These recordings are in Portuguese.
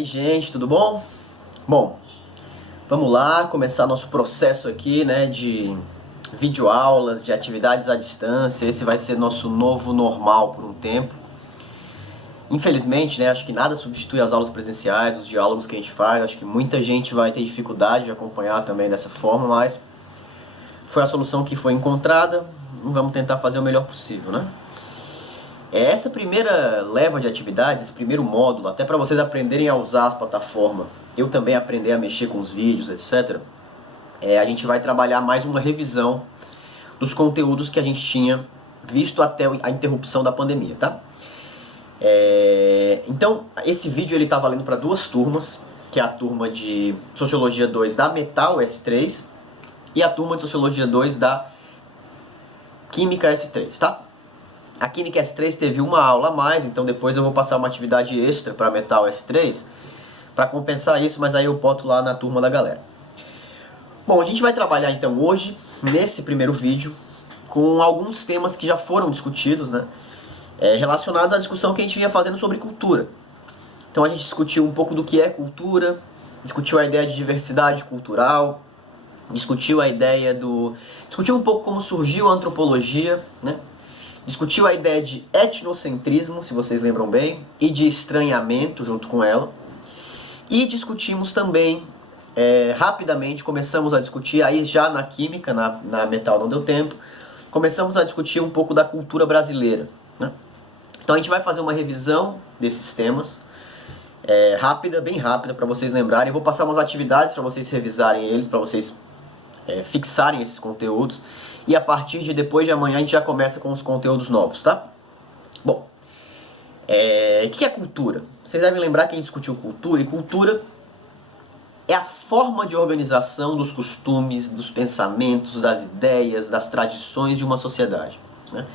aí, gente, tudo bom? Bom, vamos lá começar nosso processo aqui, né, de videoaulas, de atividades à distância. Esse vai ser nosso novo normal por um tempo. Infelizmente, né, acho que nada substitui as aulas presenciais, os diálogos que a gente faz. Acho que muita gente vai ter dificuldade de acompanhar também dessa forma, mas foi a solução que foi encontrada e vamos tentar fazer o melhor possível, né? Essa primeira leva de atividades, esse primeiro módulo, até para vocês aprenderem a usar as plataformas, eu também aprender a mexer com os vídeos, etc. A gente vai trabalhar mais uma revisão dos conteúdos que a gente tinha visto até a interrupção da pandemia, tá? Então, esse vídeo ele tá valendo para duas turmas, que é a turma de Sociologia 2 da Metal S3 e a turma de Sociologia 2 da Química S3, tá? A Química S3 teve uma aula a mais, então depois eu vou passar uma atividade extra para Metal S3 para compensar isso, mas aí eu boto lá na turma da galera. Bom, a gente vai trabalhar então hoje, nesse primeiro vídeo, com alguns temas que já foram discutidos, né? Relacionados à discussão que a gente vinha fazendo sobre cultura. Então a gente discutiu um pouco do que é cultura, discutiu a ideia de diversidade cultural, discutiu um pouco como surgiu a antropologia, né? Discutiu a ideia de etnocentrismo, se vocês lembram bem, e de estranhamento junto com ela. E discutimos também, rapidamente, começamos a discutir, aí já na química, na Metal não deu tempo, começamos a discutir um pouco da cultura brasileira, né? Então a gente vai fazer uma revisão desses temas, rápida, bem rápida, para vocês lembrarem. Eu vou passar umas atividades para vocês revisarem eles, para vocês fixarem esses conteúdos. E a partir de depois de amanhã a gente já começa com os conteúdos novos, tá? Bom, o que é cultura? Vocês devem lembrar que a gente discutiu cultura, e cultura é a forma de organização dos costumes, dos pensamentos, das ideias, das tradições de uma sociedade, né?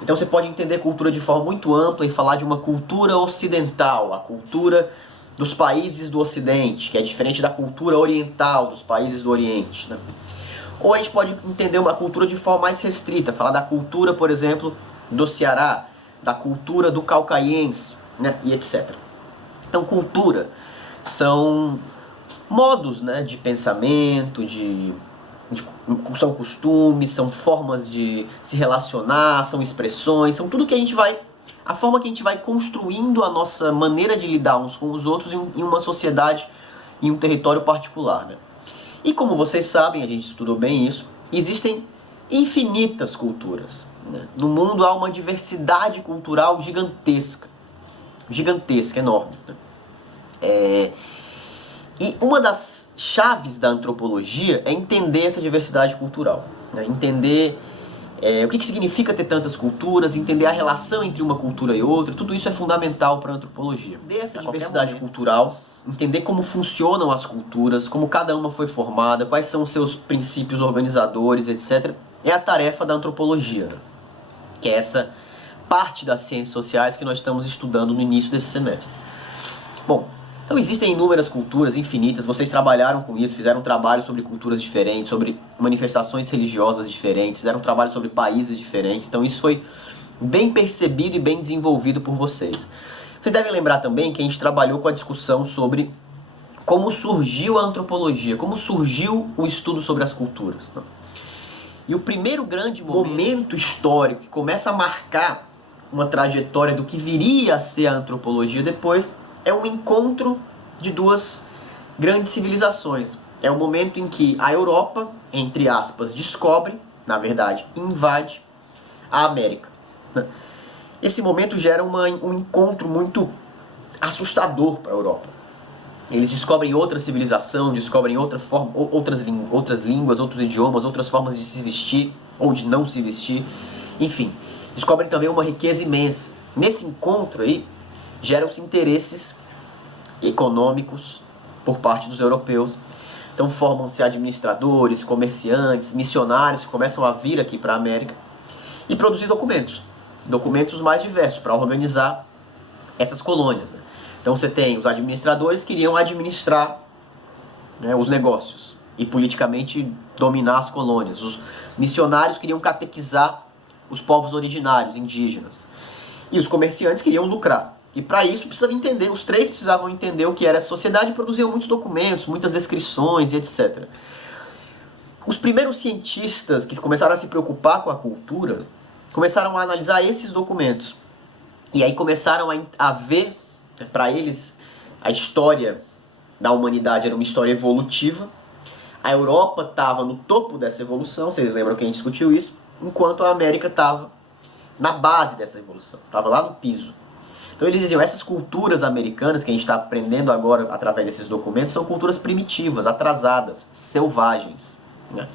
Então você pode entender cultura de forma muito ampla e falar de uma cultura ocidental, a cultura dos países do Ocidente, que é diferente da cultura oriental dos países do Oriente, né? Ou a gente pode entender uma cultura de forma mais restrita, falar da cultura, por exemplo, do Ceará, da cultura do Caucaiense, né, e etc. Então, cultura são modos, né, de pensamento, são costumes, são formas de se relacionar, são expressões, são tudo que a gente vai... A forma que a gente vai construindo a nossa maneira de lidar uns com os outros em uma sociedade, em um território particular, né? E como vocês sabem, a gente estudou bem isso, existem infinitas culturas, né? No mundo há uma diversidade cultural gigantesca, enorme, né? E uma das chaves da antropologia é entender essa diversidade cultural, né? Entender o que significa ter tantas culturas, entender a relação entre uma cultura e outra. Tudo isso é fundamental para a antropologia. Entender essa diversidade cultural, entender como funcionam as culturas, como cada uma foi formada, quais são os seus princípios organizadores, etc. É a tarefa da antropologia, né? Que é essa parte das ciências sociais que nós estamos estudando no início desse semestre. Bom, então existem inúmeras culturas, infinitas. Vocês trabalharam com isso, fizeram um trabalho sobre culturas diferentes, sobre manifestações religiosas diferentes, fizeram um trabalho sobre países diferentes. Então isso foi bem percebido e bem desenvolvido por vocês. Vocês devem lembrar também que a gente trabalhou com a discussão sobre como surgiu a antropologia, como surgiu o estudo sobre as culturas, né? E o primeiro grande momento histórico que começa a marcar uma trajetória do que viria a ser a antropologia depois é um encontro de duas grandes civilizações. É o momento em que a Europa, entre aspas, descobre, na verdade, invade a América, né? Esse momento gera um encontro muito assustador para a Europa. Eles descobrem outra civilização, descobrem outra forma, outras línguas, outros idiomas, outras formas de se vestir ou de não se vestir. Enfim, descobrem também uma riqueza imensa. Nesse encontro aí, geram-se interesses econômicos por parte dos europeus. Então formam-se administradores, comerciantes, missionários que começam a vir aqui para a América e produzir documentos mais diversos para organizar essas colônias, né? Então você tem os administradores que queriam administrar, né, os negócios e politicamente dominar as colônias. Os missionários queriam catequizar os povos originários, indígenas. E os comerciantes queriam lucrar. E para isso precisava entender, os três precisavam entender o que era a sociedade e produziam muitos documentos, muitas descrições e etc. Os primeiros cientistas que começaram a se preocupar com a cultura começaram a analisar esses documentos. E aí começaram a ver, para eles, a história da humanidade era uma história evolutiva. A Europa estava no topo dessa evolução, vocês lembram que a gente discutiu isso, enquanto a América estava na base dessa evolução, estava lá no piso. Então eles diziam, essas culturas americanas que a gente está aprendendo agora através desses documentos são culturas primitivas, atrasadas, selvagens. Né?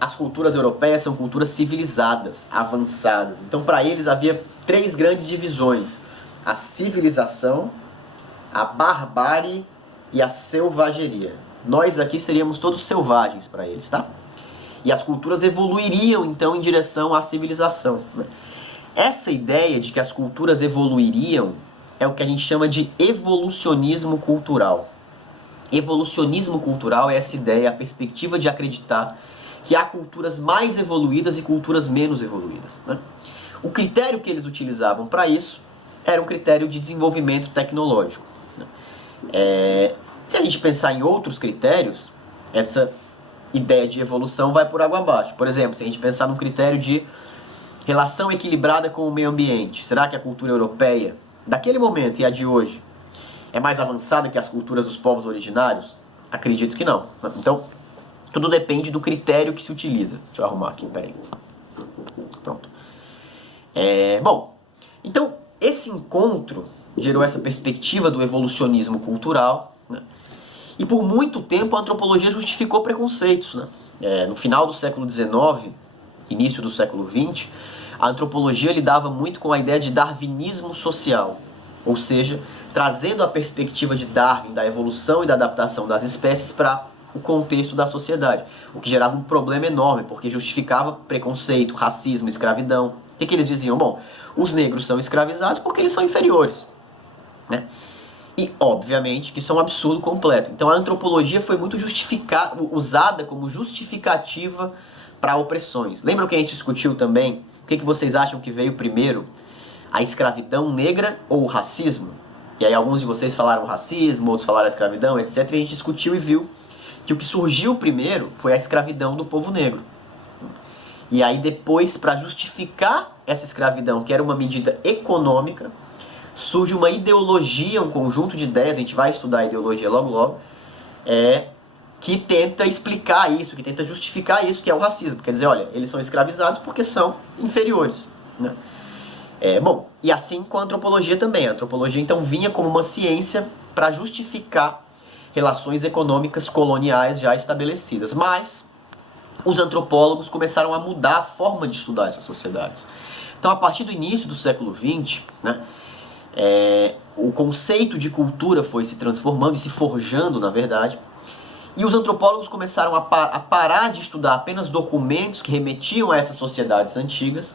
As culturas europeias são culturas civilizadas, avançadas. Então para eles havia três grandes divisões: a civilização, a barbárie e a selvageria. Nós aqui seríamos todos selvagens para eles, tá? E as culturas evoluiriam então em direção à civilização. Né? Essa ideia de que as culturas evoluiriam é o que a gente chama de evolucionismo cultural. Evolucionismo cultural é essa ideia, a perspectiva de acreditar que há culturas mais evoluídas e culturas menos evoluídas. Né? O critério que eles utilizavam para isso era um critério de desenvolvimento tecnológico. Né? Se a gente pensar em outros critérios, essa ideia de evolução vai por água abaixo. Por exemplo, se a gente pensar num critério de relação equilibrada com o meio ambiente, será que a cultura europeia, daquele momento e a de hoje, é mais avançada que as culturas dos povos originários? Acredito que não. Então, tudo depende do critério que se utiliza. Deixa eu arrumar aqui, peraí. Pronto. Bom, então, esse encontro gerou essa perspectiva do evolucionismo cultural, né? E por muito tempo a antropologia justificou preconceitos. Né? No final do século XIX, início do século XX, a antropologia lidava muito com a ideia de darwinismo social, ou seja, trazendo a perspectiva de Darwin, da evolução e da adaptação das espécies para o contexto da sociedade, o que gerava um problema enorme, porque justificava preconceito, racismo, escravidão. O que eles diziam? Bom, os negros são escravizados porque eles são inferiores. Né? E, obviamente, que isso é um absurdo completo. Então a antropologia foi muito usada como justificativa para opressões. Lembram que a gente discutiu também o que vocês acham que veio primeiro? A escravidão negra ou o racismo? E aí alguns de vocês falaram racismo, outros falaram escravidão, etc. E a gente discutiu e viu que o que surgiu primeiro foi a escravidão do povo negro. E aí depois, para justificar essa escravidão, que era uma medida econômica, surge uma ideologia, um conjunto de ideias, a gente vai estudar a ideologia logo logo, que tenta explicar isso, que tenta justificar isso, que é o racismo. Quer dizer, olha, eles são escravizados porque são inferiores. Né? Bom, e assim com a antropologia também. A antropologia então vinha como uma ciência para justificar relações econômicas coloniais já estabelecidas. Mas os antropólogos começaram a mudar a forma de estudar essas sociedades. Então, a partir do início do século XX, né, o conceito de cultura foi se transformando e se forjando, na verdade, e os antropólogos começaram a parar de estudar apenas documentos que remetiam a essas sociedades antigas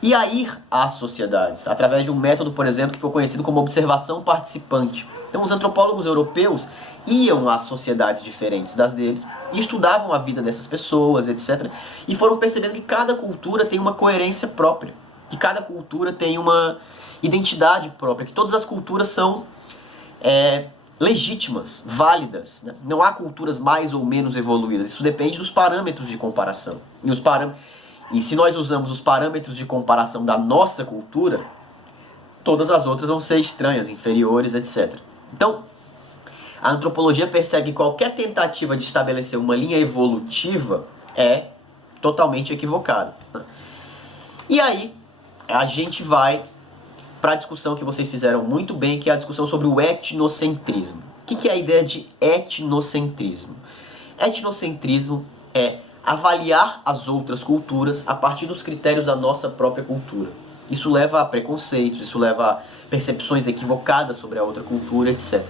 e a ir às sociedades, através de um método, por exemplo, que foi conhecido como observação participante. Então, os antropólogos europeus iam às sociedades diferentes das deles e estudavam a vida dessas pessoas, etc. E foram percebendo que cada cultura tem uma coerência própria, que cada cultura tem uma identidade própria, que todas as culturas são legítimas, válidas. Né? Não há culturas mais ou menos evoluídas, isso depende dos parâmetros de comparação. E se nós usamos os parâmetros de comparação da nossa cultura, todas as outras vão ser estranhas, inferiores, etc. Então, a antropologia percebe que qualquer tentativa de estabelecer uma linha evolutiva é totalmente equivocada. E aí, a gente vai para a discussão que vocês fizeram muito bem, que é a discussão sobre o etnocentrismo. O que é a ideia de etnocentrismo? Etnocentrismo é avaliar as outras culturas a partir dos critérios da nossa própria cultura. Isso leva a preconceitos, isso leva a percepções equivocadas sobre a outra cultura, etc.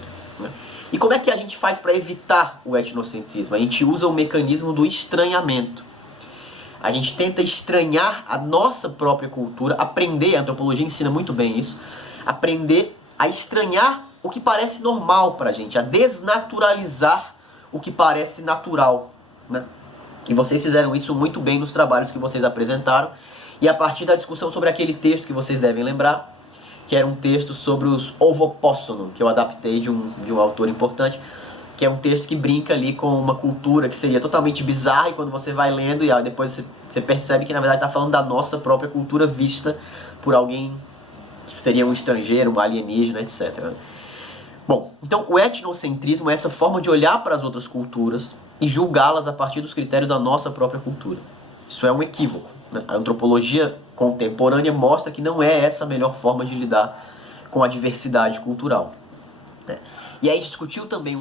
E como é que a gente faz para evitar o etnocentrismo? A gente usa o mecanismo do estranhamento. A gente tenta estranhar a nossa própria cultura, aprender, a antropologia ensina muito bem isso, aprender a estranhar o que parece normal pra gente, a desnaturalizar o que parece natural. Né? E vocês fizeram isso muito bem nos trabalhos que vocês apresentaram, e a partir da discussão sobre aquele texto que vocês devem lembrar, que era um texto sobre os Ovopossonum, que eu adaptei de um autor importante, que é um texto que brinca ali com uma cultura que seria totalmente bizarra, e quando você vai lendo, e depois você percebe que na verdade está falando da nossa própria cultura vista por alguém que seria um estrangeiro, um alienígena, etc. Bom, então o etnocentrismo é essa forma de olhar para as outras culturas e julgá-las a partir dos critérios da nossa própria cultura. Isso é um equívoco, né? A antropologia contemporânea mostra que não é essa a melhor forma de lidar com a diversidade cultural, né? E aí a gente discutiu também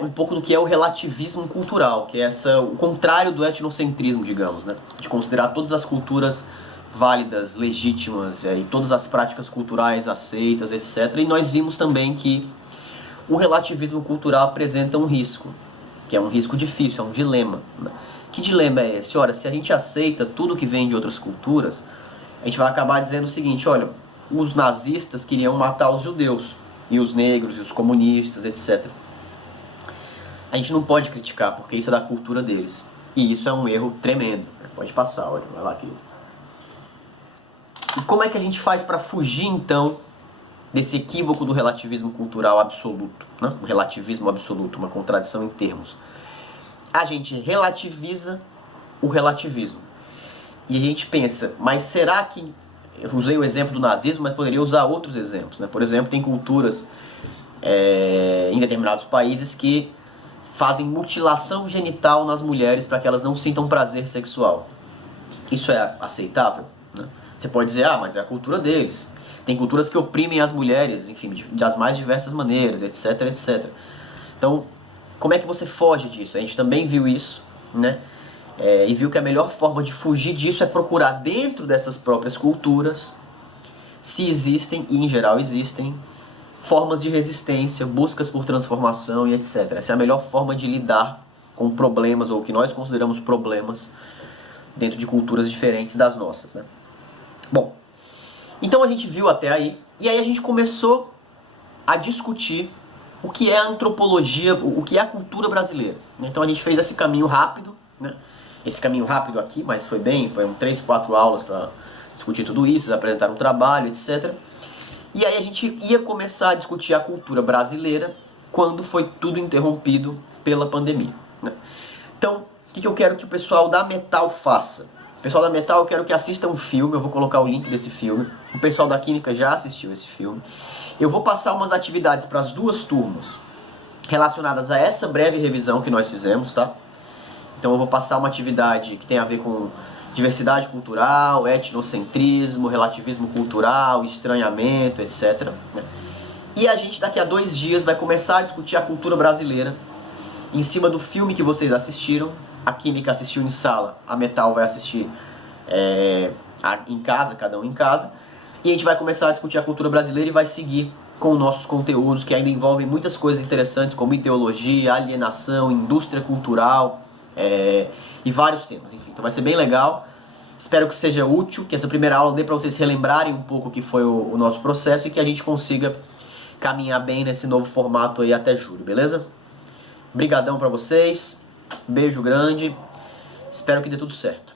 um pouco do que é o relativismo cultural, que é o contrário do etnocentrismo, digamos, né? De considerar todas as culturas válidas, legítimas, e todas as práticas culturais aceitas, etc. E nós vimos também que o relativismo cultural apresenta um risco, que é um risco difícil, é um dilema, né? Que dilema é esse? Ora, se a gente aceita tudo que vem de outras culturas, a gente vai acabar dizendo o seguinte: olha, os nazistas queriam matar os judeus, e os negros, e os comunistas, etc. A gente não pode criticar, porque isso é da cultura deles. E isso é um erro tremendo. Pode passar, olha, vai lá aqui. E como é que a gente faz para fugir, então, desse equívoco do relativismo cultural absoluto, né? Um relativismo absoluto, uma contradição em termos. A gente relativiza o relativismo. E a gente pensa, mas será que... Eu usei o exemplo do nazismo, mas poderia usar outros exemplos, né? Por exemplo, tem culturas em determinados países que fazem mutilação genital nas mulheres para que elas não sintam prazer sexual. Isso é aceitável, né? Você pode dizer, mas é a cultura deles. Tem culturas que oprimem as mulheres, enfim, das mais diversas maneiras, etc, etc. Então, como é que você foge disso? A gente também viu isso, né? E viu que a melhor forma de fugir disso é procurar dentro dessas próprias culturas se existem, e em geral existem, formas de resistência, buscas por transformação e etc. Essa é a melhor forma de lidar com problemas, ou o que nós consideramos problemas, dentro de culturas diferentes das nossas, né? Bom, então a gente viu até aí, e aí a gente começou a discutir o que é a antropologia, o que é a cultura brasileira. Então a gente fez esse caminho rápido, né? Esse caminho rápido aqui, mas foi 3, 4 aulas para discutir tudo isso, apresentar um trabalho, etc. E aí a gente ia começar a discutir a cultura brasileira quando foi tudo interrompido pela pandemia, né? Então, o que eu quero que o pessoal da Metal faça? O pessoal da Metal, eu quero que assista um filme, eu vou colocar o link desse filme. O pessoal da Química já assistiu esse filme. Eu vou passar umas atividades para as duas turmas relacionadas a essa breve revisão que nós fizemos, tá? Então eu vou passar uma atividade que tem a ver com diversidade cultural, etnocentrismo, relativismo cultural, estranhamento, etc, né? E a gente daqui a 2 dias vai começar a discutir a cultura brasileira em cima do filme que vocês assistiram. A Química assistiu em sala, a Metal vai assistir em casa, cada um em casa. E a gente vai começar a discutir a cultura brasileira e vai seguir com nossos conteúdos, que ainda envolvem muitas coisas interessantes, como ideologia, alienação, indústria cultural, e vários temas. Enfim, então vai ser bem legal. Espero que seja útil, que essa primeira aula dê para vocês relembrarem um pouco o que foi o nosso processo e que a gente consiga caminhar bem nesse novo formato aí até julho, beleza? Brigadão para vocês, beijo grande, espero que dê tudo certo.